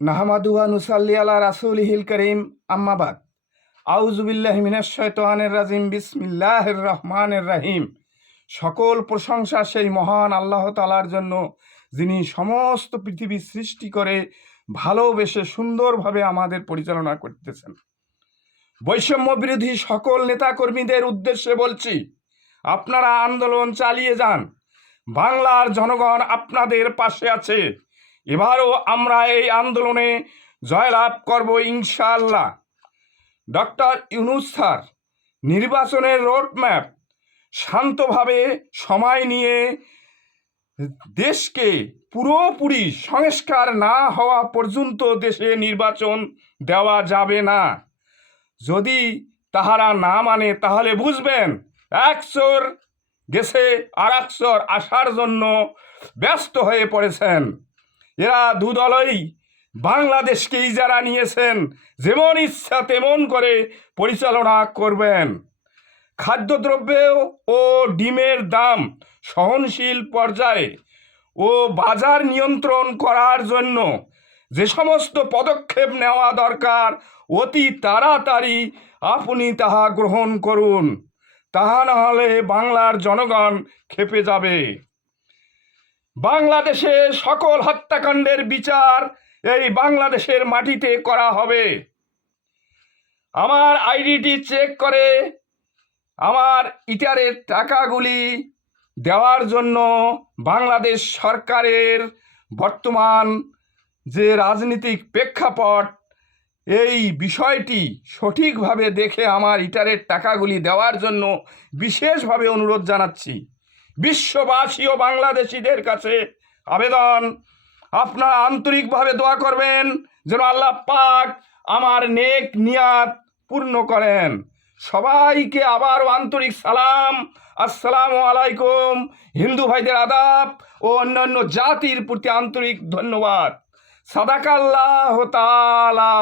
নাহমাদু ওয়া নুসাল্লি আলা রাসূলিহিল কারীম আম্মা বাদ আউযু বিল্লাহি মিনাশ শাইতানির রাজিম বিসমিল্লাহির রহমানির রহিম। সকল প্রশংসা সেই মহান আল্লাহ তাআলার জন্য, যিনি সমস্ত পৃথিবী সৃষ্টি করে ভালোবেসে সুন্দরভাবে আমাদের পরিচালনা করতেছেন। বৈষম্য বিরোধী সকল নেতাকর্মীদের উদ্দেশ্যে বলছি, আপনারা আন্দোলন চালিয়ে যান। বাংলার জনগণ আপনাদের পাশে আছে। এবারও আমরা এই আন্দোলনে জয়লাভ করব ইনশাআল্লাহ। ডক্টর ইউনূস স্যার নির্বাচনের রোডম্যাপ শান্তভাবে সময় নিয়ে দেশকে পুরোপুরি সংস্কার না হওয়া পর্যন্ত দেশে নির্বাচন দেওয়া যাবে না। যদি তাহারা না মানে তাহলে বুঝবেন এক চোর গেছে আর এক চোর আসার জন্য ব্যস্ত হয়ে পড়েছেন। এরা দুদলই বাংলাদেশকে ইজারা নিয়েছেন, যেমন ইচ্ছা তেমন করে পরিচালনা করবেন। খাদ্যদ্রব্য ও ডিমের দাম সহনশীল পর্যায়ে ও বাজার নিয়ন্ত্রণ করার জন্য যে সমস্ত পদক্ষেপ নেওয়া দরকার অতি তাড়াতাড়ি আপনি তাহা গ্রহণ করুন, তাহা না হলে বাংলার জনগণ ক্ষেপে যাবে। বাংলাদেশে সকল হত্যাকাণ্ডের বিচার এই বাংলাদেশের মাটিতে করা হবে। আমার আইডিটি চেক করে আমার ইটারের টাকাগুলি দেওয়ার জন্য বাংলাদেশ সরকারের বর্তমান যে রাজনৈতিক প্রেক্ষাপট, এই বিষয়টি সঠিকভাবে দেখে আমার ইটারের টাকাগুলি দেওয়ার জন্য বিশেষভাবে অনুরোধ জানাচ্ছি। বিশ্ববাসী ও বাংলাদেশিদের কাছে আবেদন, আপনারা আন্তরিকভাবে দোয়া করবেন যেন আল্লাহ পাক আমার নেক নিয়াত পূর্ণ করেন। সবাইকে আবারও আন্তরিক সালাম, আসসালামু আলাইকুম। হিন্দু ভাইদের আদাব ও অন্যান্য জাতির প্রতি আন্তরিক ধন্যবাদ। সাদাকাল্লাহ তাআলা।